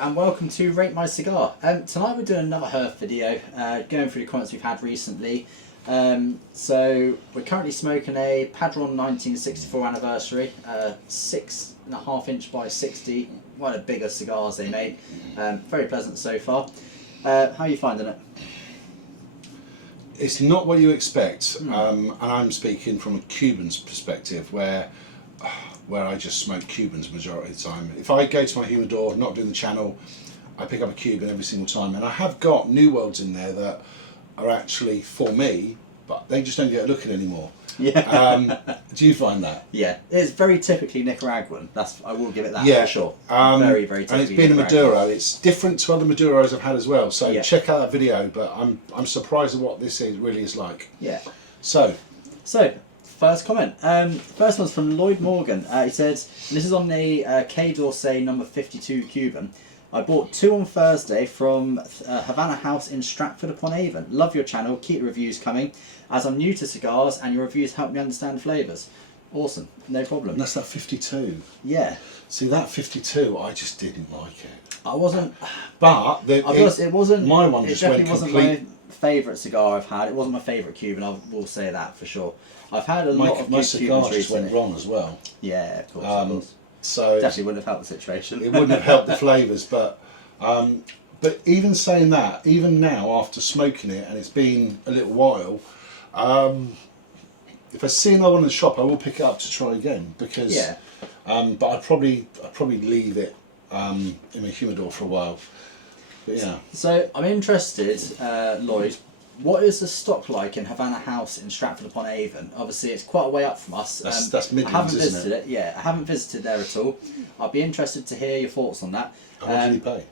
and welcome to Rate My Cigar. Tonight we're doing another Herf video, going through the comments we've had recently. So we're currently smoking a Padron 1964 anniversary, 6.5 inch by 60, one of the bigger cigars they make. Very pleasant so far. How are you finding it? It's not what you expect, and I'm speaking from a Cuban's perspective, where I just smoke Cubans majority of the time. If I go to my humidor, not doing the channel, I pick up a Cuban every single time, and I have got New Worlds in there that are actually for me, but they just don't get a look at anymore. Yeah. Do you find that? Yeah, it's very typically Nicaraguan. I will give it that for sure. Very typically. And it's been a Maduro. It's different to other Maduros I've had as well. So check out that video. But I'm surprised at what this really is like. Yeah. So first comment. First one's from Lloyd Morgan. He says, and this is on the K Dorsey number 52 Cuban. I bought 2 on Thursday from Havana House in Stratford-upon-Avon. Love your channel. Keep the reviews coming, as I'm new to cigars and your reviews help me understand flavours. Awesome. No problem. And that's that 52. Yeah. See, that 52, I just didn't like it. I wasn't... But... it wasn't... My one it just definitely went wasn't complete... my favourite cigar I've had. It wasn't my favourite Cuban, I will say that for sure. I've had a lot of good Cubans recently. My cigar just went wrong as well. Yeah, of course. So definitely wouldn't have helped the situation. It wouldn't have helped the flavours, but even saying that, even now after smoking it and it's been a little while, if I see another one in the shop, I will pick it up to try again because. Yeah. But I'd probably leave it in my humidor for a while. But yeah. So I'm interested, Lloyd. What is the stock like in Havana House in Stratford-upon-Avon? Obviously, it's quite a way up from us. That's Midlands, I haven't isn't visited it? Yeah, I haven't visited there at all. I'd be interested to hear your thoughts on that. How much did you pay?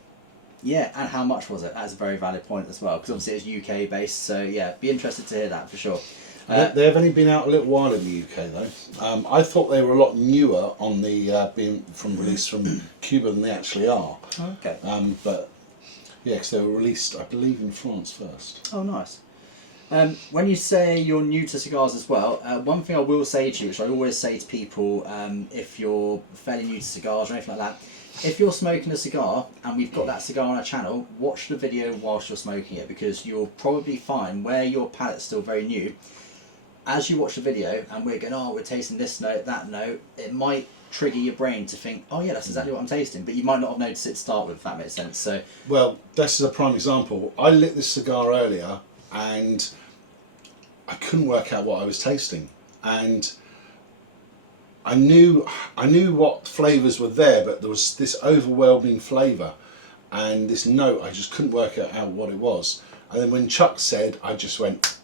Yeah, and how much was it? That's a very valid point as well, because obviously it's UK based. So yeah, be interested to hear that for sure. They've only been out a little while in the UK though. I thought they were a lot newer on the being released from Cuba than they actually are. Okay. But yeah, because they were released, I believe, in France first. Oh, nice. When you say you're new to cigars as well, one thing I will say to you, which I always say to people, if you're fairly new to cigars or anything like that, if you're smoking a cigar and we've got that cigar on our channel, watch the video whilst you're smoking it, because you'll probably find where your palate's still very new, as you watch the video and we're going, oh, we're tasting this note, that note, it might trigger your brain to think, oh yeah, that's exactly what I'm tasting, but you might not have noticed it to start with, if that makes sense. So, well, this is a prime example. I lit this cigar earlier and I couldn't work out what I was tasting, and I knew what flavours were there, but there was this overwhelming flavour and this note, I just couldn't work out what it was. And then when Chuck said, I just went,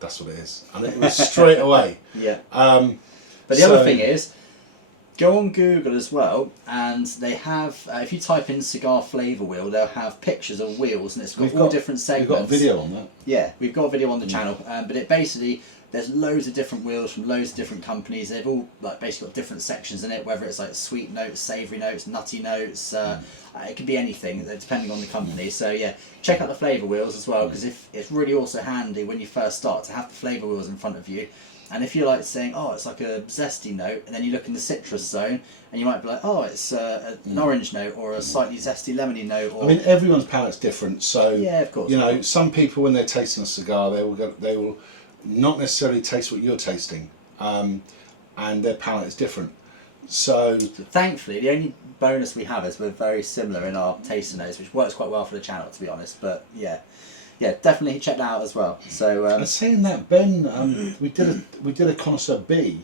that's what it is, and it was straight away. Yeah. But the other thing is, go on Google as well, and they have, if you type in cigar flavour wheel, they'll have pictures of wheels, and it's got all different segments. We've got a video on that. Yeah, we've got a video on the channel, but it basically, there's loads of different wheels from loads of different companies. They've all basically got different sections in it, whether it's like sweet notes, savoury notes, nutty notes, it could be anything, depending on the company. So yeah, check out the flavour wheels as well, because it's really also handy when you first start to have the flavour wheels in front of you. And if you're like saying, oh, it's like a zesty note, and then you look in the citrus zone, and you might be like, oh, it's an orange note, or a slightly zesty lemony note. Or... I mean, everyone's palate's different, so yeah, of course. You know, some people when they're tasting a cigar, they will not necessarily taste what you're tasting, and their palate is different. So thankfully, the only bonus we have is we're very similar in our tasting notes, which works quite well for the channel, to be honest. But yeah. Yeah, definitely check that out as well. So and saying that, Ben, we did a connoisseur B,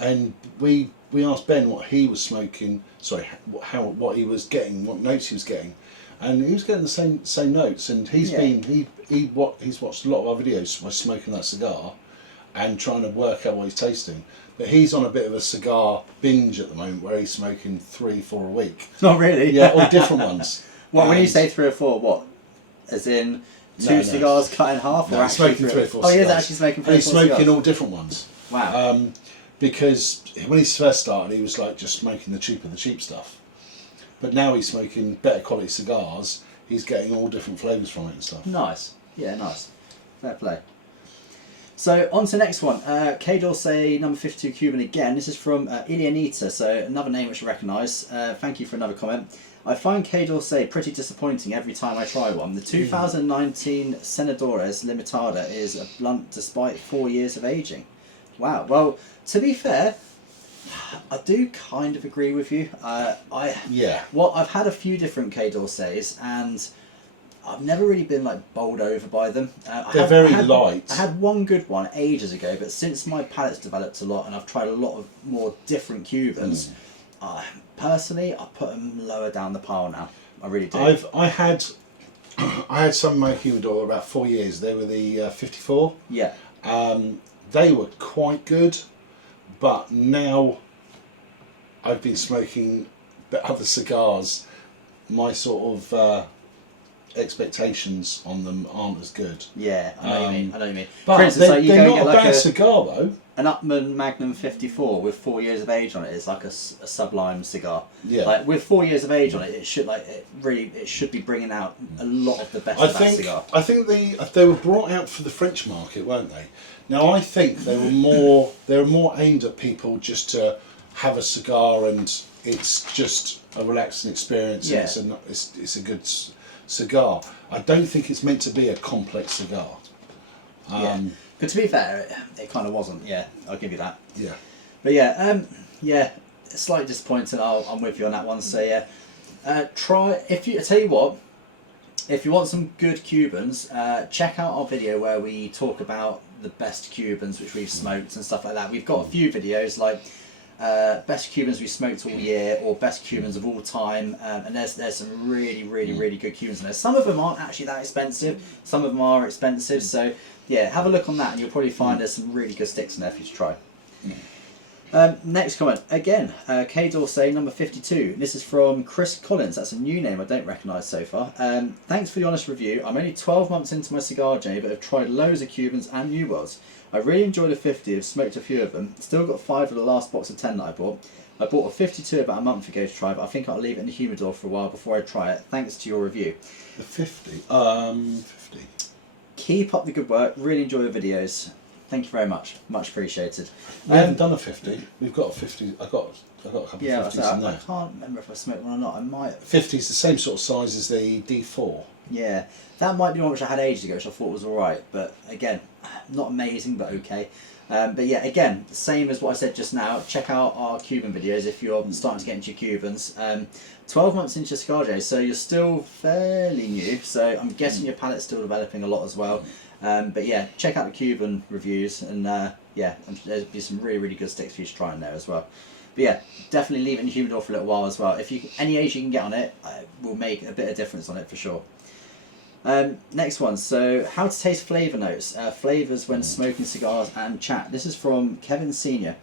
and we asked Ben what he was smoking. Sorry, what he was getting, what notes he was getting, and he was getting the same notes. And he's watched a lot of our videos by smoking that cigar, and trying to work out what he's tasting. But he's on a bit of a cigar binge at the moment, where he's smoking 3-4 a week. Not really. Yeah, all different ones. Well, when you say 3 or 4, what? As in. Two cigars cut in half, or actually smoking 3 or 4 cigars? Oh, he is actually smoking 3 or 4 cigars. He's smoking cigars. all different ones. Wow. Because when he first started, he was like just smoking the cheap stuff. But now he's smoking better quality cigars. He's getting all different flavours from it and stuff. Nice. Yeah, nice. Fair play. So on to the next one. K Dorsey number 52 Cuban again. This is from Ilianita, so another name which I recognise. Thank you for another comment. I find K Dulce pretty disappointing every time I try one. The 2019 Senadores Limitada is a blunt despite 4 years of aging. Wow. Well, to be fair, I do kind of agree with you. I've had a few different K Dulces and I've never really been like bowled over by them. They're very light. I had one good one ages ago, but since my palate's developed a lot and I've tried a lot of more different Cubans, personally I put them lower down the pile now. I really do. I had some in my humidor about 4 years. They were the 54. Yeah. They were quite good, but now I've been smoking other cigars. My sort of expectations on them aren't as good. Yeah, I know what you mean. I know what you mean. But for instance, like they're not a bad cigar though. An Upman Magnum 54 with 4 years of age on it is like a sublime cigar. Yeah. Like with 4 years of age on it, it should be bringing out a lot of the best of that cigar. I think they were brought out for the French market, weren't they? Now I think they were more aimed at people just to have a cigar and it's just a relaxing experience. Yeah. And it's a good cigar. I don't think it's meant to be a complex cigar. Yeah. But to be fair, it kind of wasn't. Yeah, I'll give you that. Yeah. But yeah, slightly disappointing. I'm with you on that one. So yeah, I tell you what, if you want some good Cubans, check out our video where we talk about the best Cubans which we've smoked and stuff like that. We've got a few videos like best Cubans we smoked all year or best Cubans of all time, and there's some really good Cubans in there. Some of them aren't actually that expensive, some of them are expensive, so yeah, have a look on that and you'll probably find there's some really good sticks in there for you to try. Next comment, again, K Dulce number 52. This is from Chris Collins. That's a new name I don't recognise so far. Thanks for the honest review. I'm only 12 months into my cigar journey, but have tried loads of Cubans and New Worlds. I really enjoyed the 50, I've smoked a few of them. Still got 5 of the last box of 10 that I bought. I bought a 52 about a month ago to try, but I think I'll leave it in the humidor for a while before I try it. Thanks to your review. The 50? 50. Keep up the good work. Really enjoy your videos. Thank you very much. Much appreciated. We haven't done a 50. We've got a 50. I got a couple of 50s in there. I can't remember if I smoked one or not. I might. 50 is the same sort of size as the D4. Yeah, that might be one which I had ages ago, which I thought was alright. But again, not amazing, but okay. But yeah, again, same as what I said just now. Check out our Cuban videos if you're starting to get into your Cubans. 12 months into your cigar days, so you're still fairly new. So I'm guessing your palate's still developing a lot as well. But yeah, check out the Cuban reviews, and yeah, and there'll be some really good sticks for you to try in there as well. But yeah, definitely leave it in the humidor for a little while as well. If any age you can get on it, will make a bit of difference on it for sure. Next one, so how to taste flavour notes, flavours when smoking cigars and chat. This is from Kevin Senior.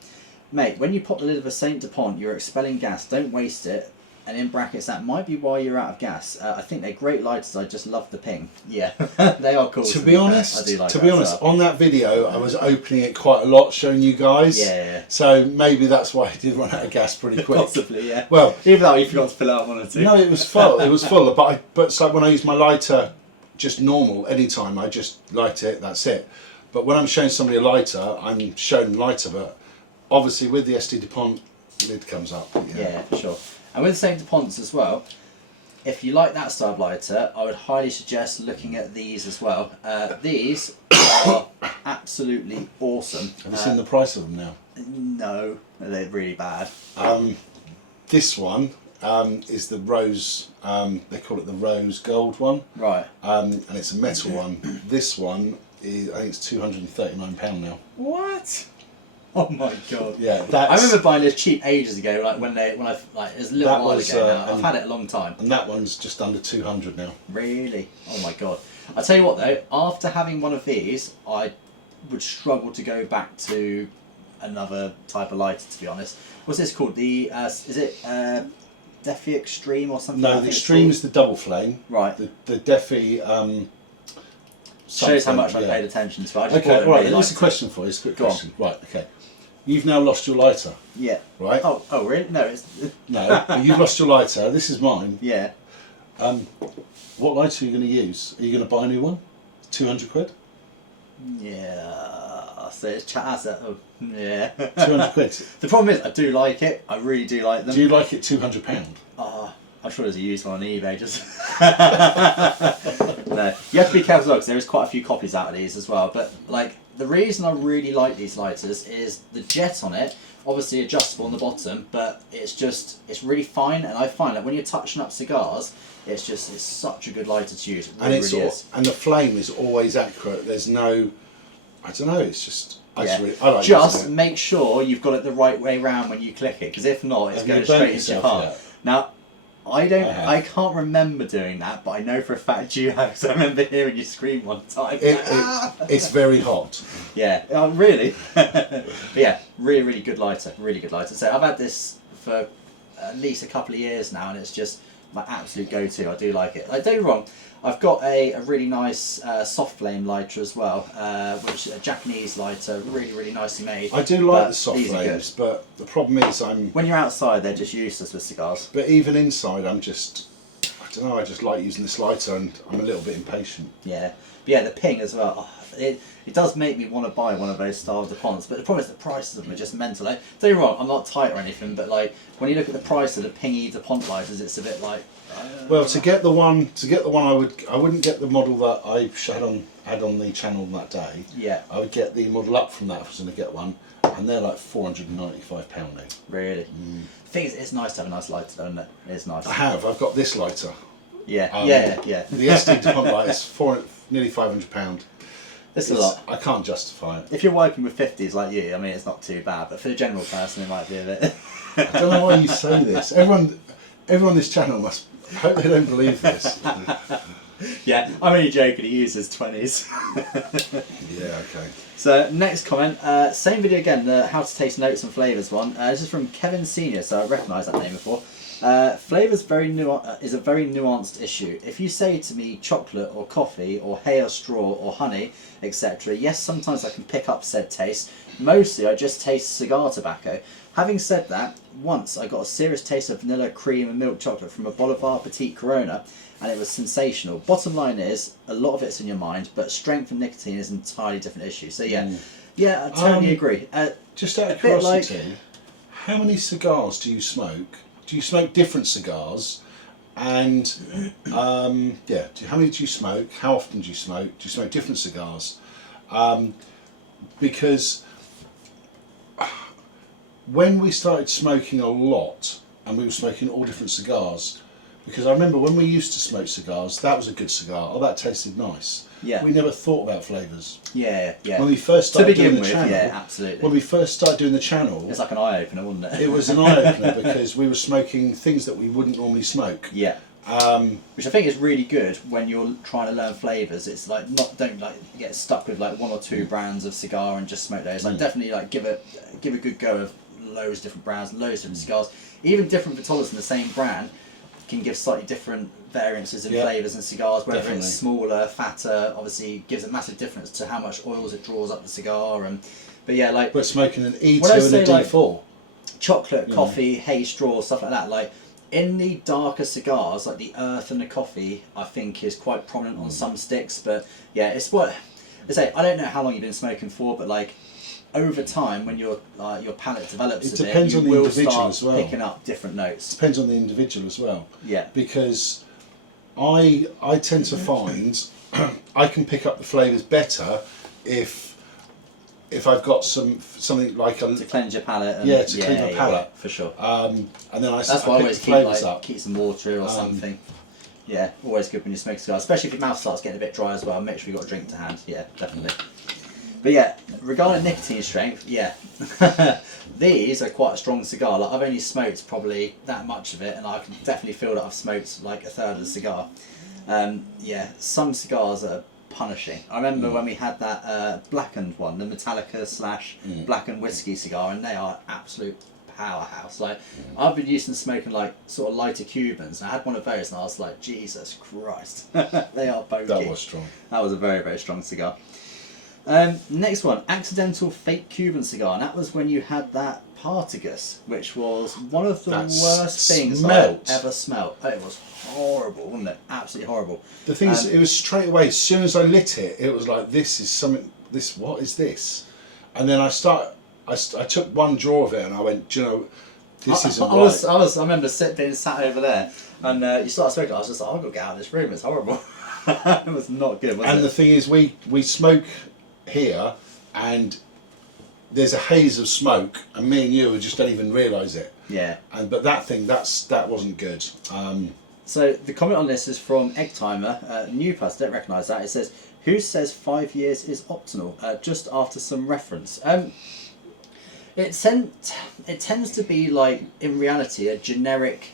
Mate, when you pop the lid of a Saint Dupont, you're expelling gas, don't waste it. And in brackets, that might be why you're out of gas. I think they're great lighters, I just love the ping. Yeah, they are cool. To be honest, I do like on that video, I was opening it quite a lot, showing you guys. Yeah. So maybe that's why I did run out of gas pretty quick. Possibly, yeah. Well, even though you forgot to fill out one or two. No, it was full. It was full. But it's like when I use my lighter, just normal, anytime I just light it. That's it. But when I'm showing somebody a lighter, I'm showing lighter. But obviously, with the SD Dupont, lid comes up. Yeah, for sure. And with the same DuPonts as well, if you like that style of lighter, I would highly suggest looking at these as well. These are absolutely awesome. Have you seen the price of them now? No, they're really bad. This one is the rose, they call it the rose gold one. Right. And it's a metal one. This one is, I think it's £239 now. What? Oh my god! Yeah, I remember buying this cheap ages ago. Like when it was a little while ago now. I've had it a long time. And that one's just under 200 now. Really? Oh my god! I tell you what though, after having one of these, I would struggle to go back to another type of lighter. To be honest, what's this called? The is it Defi Extreme or something? No, the Extreme is the double flame. Right. The Defi. Shows how much I paid attention to. I just okay, right. Really Here's a question for you. It's a quick question. On. Right. Okay. You've now lost your lighter. Yeah. Right. Oh, really? No, it's no. You've lost your lighter. This is mine. Yeah. What lighter are you going to use? Are you going to buy a new one? 200 quid. Yeah. So it's oh, yeah. 200 quid. The problem is, I do like it. I really do like them. Do you like it £200? I'm sure there's a used one on eBay. Just no, you have to be careful because there is quite a few copies out of these as well. But like the reason I really like these lighters is the jet on it. Obviously adjustable on the bottom, but it's really fine. And I find that when you're touching up cigars, it's such a good lighter to use. It really, and really is. And the flame is always accurate. There's no, I don't know. It's just. I Yeah. like Just make sure you've got it the right way round when you click it, because if not, it's going straight into your heart. Now, I can't remember doing that, but I know for a fact you have. So I remember hearing you scream one time. It's very hot. Yeah, really. But yeah, really, really good lighter. Really good lighter. So I've had this for at least a couple of years now, and it's just my absolute go-to. I do like it. Like, don't get me wrong, I've got a really nice soft flame lighter as well, which is a Japanese lighter, really, really nicely made. I do like the soft flames, but the problem is when you're outside, they're just useless with cigars. But even inside, I don't know, I just like using this lighter, and I'm a little bit impatient. Yeah, but yeah, the ping as well. It does make me want to buy one of those style DuPonts, but the problem is the prices of them are just mental. Like, don't get me wrong, I'm not tight or anything, but like when you look at the price of the pingy DuPont lighters, it's a bit like. Well, to get the one, I wouldn't get the model that I had on the channel that day. Yeah. I would get the model up from that if I was going to get one, and they're like £495 now. Really? The thing is, it's nice to have a nice lighter, though, isn't it? It's nice. I've got this lighter. Yeah, yeah. The SD DuPont lighter is nearly £500. It's a lot. I can't justify it. If you're working with 50s like you, I mean, it's not too bad, but for the general person, it might be a bit. I don't know why you say this. Everyone on this channel must. I hope they don't believe this. Yeah, I'm only joking. He uses 20s. Yeah, okay. So next comment, same video again, the how to taste notes and flavours one. This is from Kevin Senior, so I recognise that name before. Flavours is a very nuanced issue. If you say to me chocolate or coffee or hay or straw or honey, etc., yes, sometimes I can pick up said taste. Mostly I just taste cigar tobacco. Having said that, once I got a serious taste of vanilla, cream and milk chocolate from a Bolivar Petite Corona, and it was sensational. Bottom line is, a lot of it's in your mind, but strength and nicotine is an entirely different issue. So yeah, I totally agree. Just out of curiosity, how many cigars do you smoke? Do you smoke different cigars? And how many do you smoke? How often do you smoke? Do you smoke different cigars? Because when we started smoking a lot, and we were smoking all different cigars, because I remember when we used to smoke cigars, that was a good cigar. Oh, that tasted nice. Yeah. We never thought about flavours. Yeah. When we first started doing the channel, yeah, absolutely. When we first started doing the channel, it's like an eye opener, wasn't it? It was an eye opener because we were smoking things that we wouldn't normally smoke. Yeah. Which I think is really good when you're trying to learn flavours. It's like don't get stuck with like one or two brands of cigar and just smoke those. Like definitely like give a good go of loads of different brands, loads of different cigars. Even different vitolas in the same brand can give slightly different variances in flavours and cigars, whether it's smaller, fatter, obviously gives a massive difference to how much oils it draws up the cigar. But smoking an E2 and a D4. Like chocolate, coffee, hay straw, stuff like that, like in the darker cigars, like the earth and the coffee, I think is quite prominent on some sticks. But yeah, it's what I say. I don't know how long you've been smoking for, but like over time, when your palate develops a bit, you will start picking up different notes. Depends on the individual as well. Yeah. Because I tend to find I can pick up the flavours better if I've got something like to cleanse your palate. And to clean my palate for sure. And then that's why I always keep some water or something. Yeah, always good when you smoke a cigar, especially if your mouth starts getting a bit dry as well. Make sure you've got a drink to hand. Yeah, definitely. But yeah, regarding nicotine strength, yeah, these are quite a strong cigar. Like I've only smoked probably that much of it, and I can definitely feel that I've smoked like a third of the cigar. Some cigars are punishing. I remember when we had that blackened one, the Metallica / blackened whiskey cigar, and they are absolute powerhouse. Like I've been used to smoking like sort of lighter Cubans, and I had one of those, and I was like, Jesus Christ, they are bogey. That was strong. That was a very, very strong cigar. Next one, accidental fake Cuban cigar, and that was when you had that Partagas, which was one of the worst things I've ever smelled. It was horrible, wasn't it? Absolutely horrible. The thing is, it was straight away, as soon as I lit it, it was like, this is something, what is this? And then I took one draw of it and I went, do you know, this isn't right. I remember being sat over there, And you start smoking. I was just like, I've got to get out of this room. It's horrible. It was not good. Was And it? the thing is, we smoke here, and there's a haze of smoke, and me and you just don't even realise it. Yeah. But that wasn't good. So the comment on this is from Egg Timer, new person, don't recognise that. It says, "Who says 5 years is optional?" Just after some reference. It tends to be like, in reality, a generic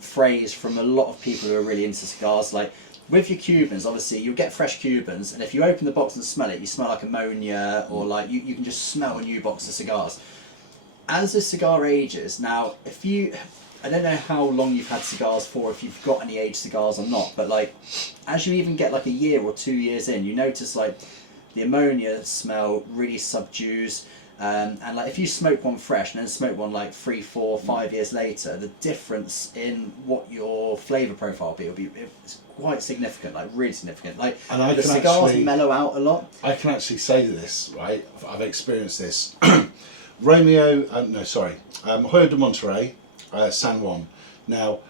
phrase from a lot of people who are really into cigars. Like with your Cubans, obviously you'll get fresh Cubans, and if you open the box and smell it, you smell like ammonia, or like you can just smell a new box of cigars. As the cigar ages, now I don't know how long you've had cigars for, if you've got any aged cigars or not, but like as you even get like a year or 2 years in, you notice like the ammonia smell really subdues. And like if you smoke one fresh and then smoke one like 3, 4, 5 years later, the difference in what your flavour profile will be it's quite significant, like really significant. Like And the cigars mellow out a lot. I can actually say this, right? I've experienced this. Hoyo de Monterrey, San Juan. Now,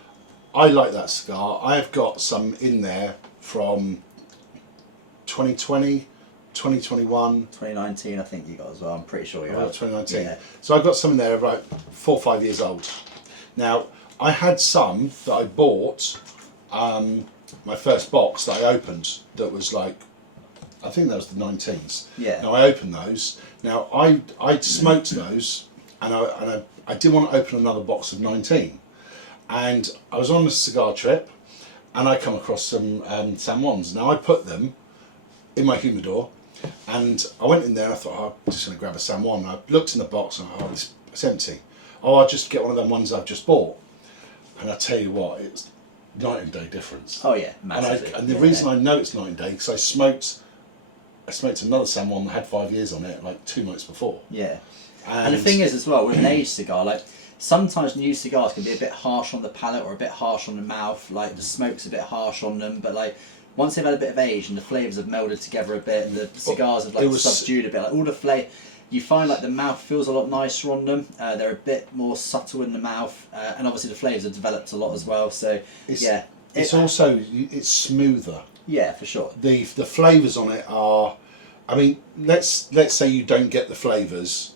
I like that cigar. I've got some in there from 2020, 2021. 2019, I think you got as well. I'm pretty sure you About have. 2019. Yeah. So I've got some in there about 4 or 5 years old. Now, I had some that I bought, my first box that I opened, that was like, I think that was the 19s. Yeah. Now I opened those. Now I smoked those, and I didn't want to open another box of 19. And I was on a cigar trip, and I come across some San Juans. Now I put them in my humidor, and I went in there and I thought, oh, I'm just going to grab a San Juan. And I looked in the box and it's empty. Oh, I'll just get one of them ones I've just bought. And I tell you what, it's night and day difference. Oh yeah, massively. And the reason I know it's night and day, because I smoked another San Juan that had 5 years on it like 2 months before. Yeah. And the thing is as well, with an aged cigar, like sometimes new cigars can be a bit harsh on the palate or a bit harsh on the mouth, like the smoke's a bit harsh on them, but like once they've had a bit of age and the flavours have melded together a bit and the cigars have like subdued a bit, like all the flavour, you find like the mouth feels a lot nicer on them. They're a bit more subtle in the mouth, and obviously the flavours have developed a lot as well. So it's also smoother. Yeah, for sure. The flavours on it are, I mean, let's say you don't get the flavours.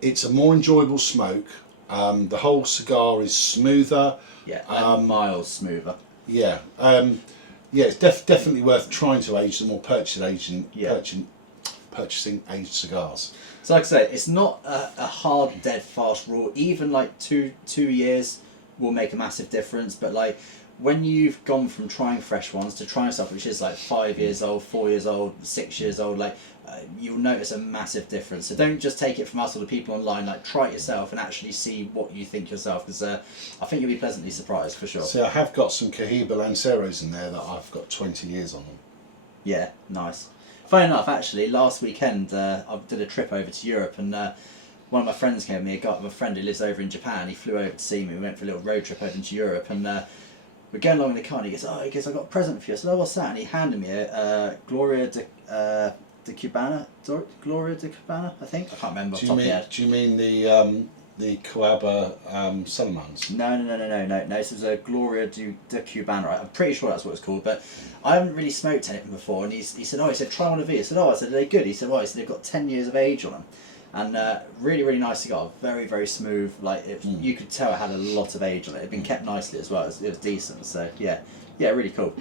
It's a more enjoyable smoke. The whole cigar is smoother. Yeah, like miles smoother. Yeah. It's definitely worth trying to age them or purchasing aged cigars. So like I say, it's not a hard, dead, fast rule. Even like two years will make a massive difference. But like when you've gone from trying fresh ones to trying stuff which is like 5 years old, 4 years old, 6 years old, like you'll notice a massive difference. So don't just take it from us or the people online. Like try it yourself and actually see what you think yourself, because I think you'll be pleasantly surprised for sure. So I have got some Cohiba Lanceros in there that I've got 20 years on them. Yeah, nice. Funny enough, actually, last weekend I did a trip over to Europe, and one of my friends came with me. My friend who lives over in Japan. He flew over to see me. We went for a little road trip over into Europe, and we're going along in the car. And he goes, "I got a present for you." I said, "Oh, what's that?" And he handed me a Gloria de Cubana, I think. I can't remember off the top of my head. Do you mean the Coaba Salamans? No. This is a Gloria de Cubana. Right? I'm pretty sure that's what it's called, but I haven't really smoked anything before. And he said, try one of these. I said, "Oh," I said, "Are they good?" He said, "Well," he said, "They've got 10 years of age on them." And really, really nice cigar. Very, very smooth. Like you could tell it had a lot of age on it. It had been kept nicely as well. It was decent. So yeah, really cool.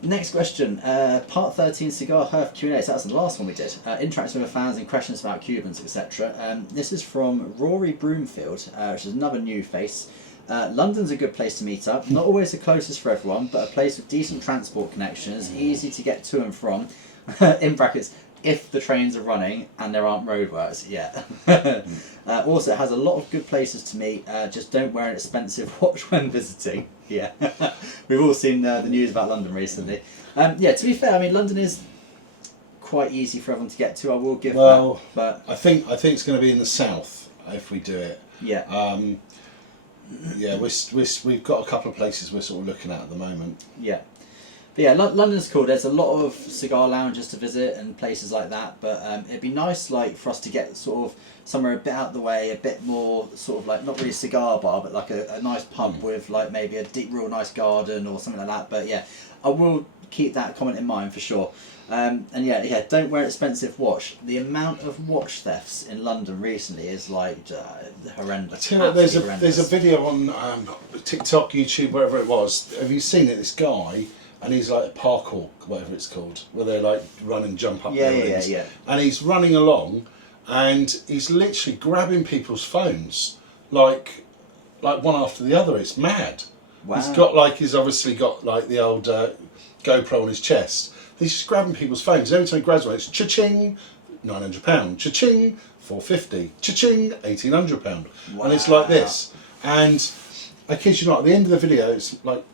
Next question, part 13 Cigar Herf Q&A, so that's the last one we did. Interacting with fans and questions about Cubans, etc. This is from Rory Broomfield, which is another new face. London's a good place to meet up, not always the closest for everyone, but a place with decent transport connections, easy to get to and from, in brackets, if the trains are running and there aren't roadworks, yeah. Also, it has a lot of good places to meet, just don't wear an expensive watch when visiting. Yeah, we've all seen the news about London recently. To be fair, I mean, London is quite easy for everyone to get to, I will give that. But I think it's going to be in the south if we do it. Yeah. We've got a couple of places we're sort of looking at the moment. Yeah. But yeah, London's cool. There's a lot of cigar lounges to visit and places like that. But it'd be nice, like, for us to get sort of somewhere a bit out of the way, a bit more sort of like not really a cigar bar, but like a nice pub with like maybe a deep, real nice garden or something like that. But yeah, I will keep that comment in mind for sure. And yeah, don't wear an expensive watch. The amount of watch thefts in London recently is like horrendous. I tell you what, there's a video on TikTok, YouTube, wherever it was. Have you seen it? This guy, and he's like a parkour, whatever it's called, where they like run and jump up buildings. Yeah. And he's running along, and he's literally grabbing people's phones, like one after the other. It's mad. Wow. He's obviously got like the old GoPro on his chest. He's just grabbing people's phones. Every time he grabs one, it's cha-ching, £900, cha-ching, £450, cha-ching, £1,800. Wow. And it's like this. And I kid you not, at the end of the video, it's like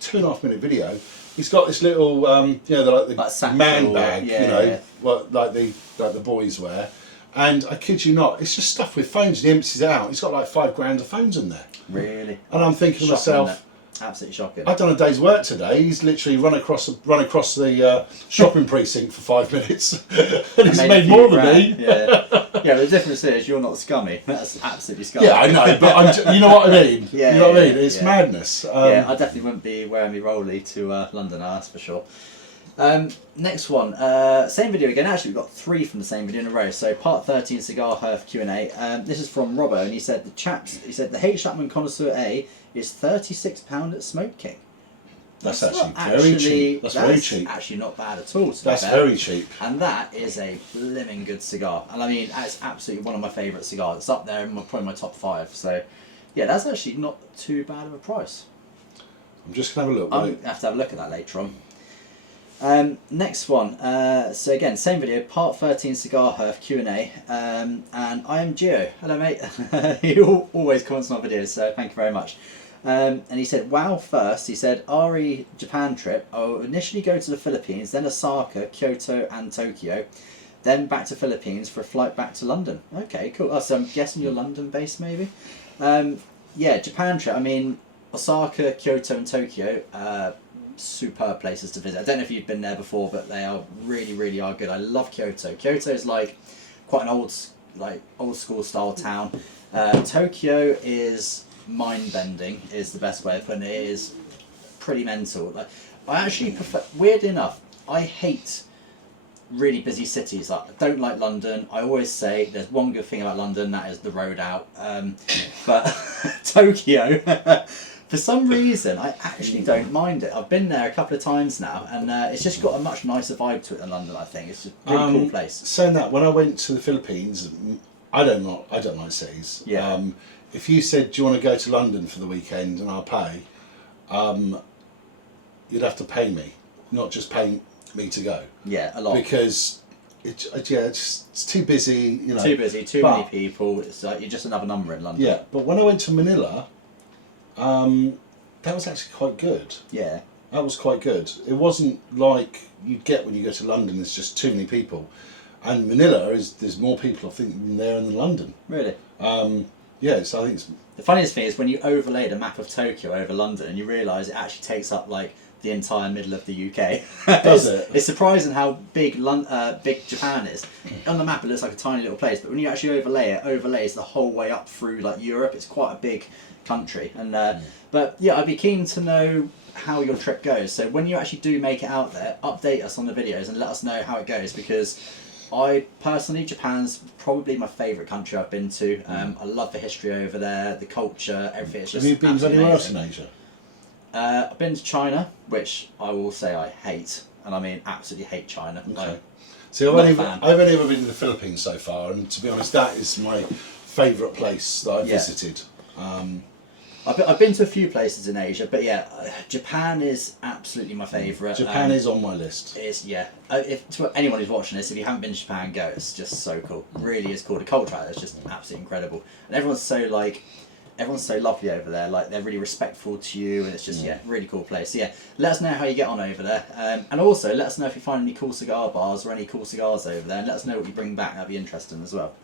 2.5 minute video. He's got this little, the man bag, what like the boys wear. And I kid you not, it's just stuff with phones. He empties it out. He's got like £5,000 of phones in there. Really? And I'm thinking to myself, absolutely shocking. I've done a day's work today. He's literally run across the shopping precinct for 5 minutes, and he's made more than me. Yeah. The difference is you're not scummy. That's absolutely scummy. Yeah, I know, but you know what I mean. Yeah, you know what I mean. It's madness. I definitely wouldn't be wearing me rolly to London. That's for sure. Next one, same video again. Actually, we've got 3 from the same video in a row. So part 13, Cigar Herf Q&A. This is from Robbo, and he said the H. Chapman Connoisseur A is £36 at Smoke King. That's actually very cheap. That's very cheap. Actually not bad at all. That's very cheap. And that is a blimmin' good cigar. And I mean, it's absolutely one of my favourite cigars. It's up there in probably my top 5. So yeah, that's actually not too bad of a price. I'm just going to have a look. I'll have to have a look at that later on. Next one, so again, same video, part 13, Cigar Herf Q&A, and I am Gio. Hello mate. He always comments on our videos, so thank you very much. And he said, wow, first, he said, RE Japan trip, I'll initially go to the Philippines, then Osaka, Kyoto and Tokyo, then back to Philippines for a flight back to London. Okay, cool. Oh, so I'm guessing you're London based maybe? Yeah, Japan trip, I mean, Osaka, Kyoto and Tokyo, superb places to visit. I don't know if you've been there before, but they are really are good. I love Kyoto. Kyoto is like quite an old school style town. Tokyo is mind-bending is the best way of putting it. It is pretty mental. Like, I actually prefer, weird enough, I hate really busy cities. Like, I don't like London. I always say there's one good thing about London, that is the road out. But Tokyo, for some reason, I actually don't mind it. I've been there a couple of times now, and it's just got a much nicer vibe to it than London. I think it's just a really cool place. Saying that, when I went to the Philippines, I don't like cities. Yeah. If you said, do you want to go to London for the weekend and I'll pay, you'd have to pay me, not just pay me to go. Yeah, a lot. Because it's too busy. You know. Too busy, too many people. It's like you're just another number in London. Yeah, but when I went to Manila, that was actually quite good. Yeah. That was quite good. It wasn't like you'd get when you go to London. There's just too many people, and Manila there's more people I think there than London. Really. Yeah, so I think it's... The funniest thing is when you overlay the map of Tokyo over London, and you realise it actually takes up like the entire middle of the UK. Does it? It's surprising how big Japan is. On the map it looks like a tiny little place, but when you actually overlay it, overlays the whole way up through like Europe. It's quite a big country. And but yeah, I'd be keen to know how your trip goes. So when you actually do make it out there, update us on the videos and let us know how it goes, because I personally, Japan's probably my favourite country I've been to. I love the history over there, the culture, everything. It's just Have you been anywhere else in Asia? I've been to China, which I will say I hate, and I mean absolutely hate China. Okay. See, I've only ever been to the Philippines so far, and to be honest, that is my favourite place that I've visited. I've been to a few places in Asia, but yeah, Japan is absolutely my favourite. Japan is on my list. It's if to anyone who's watching this, if you haven't been to Japan, go. It's just so cool. Really is cool. The culture out there is just absolutely incredible, and everyone's so lovely over there. Like, they're really respectful to you, and it's just really cool place. So yeah, let us know how you get on over there, and also let us know if you find any cool cigar bars or any cool cigars over there, and let us know what you bring back. That'd be interesting as well.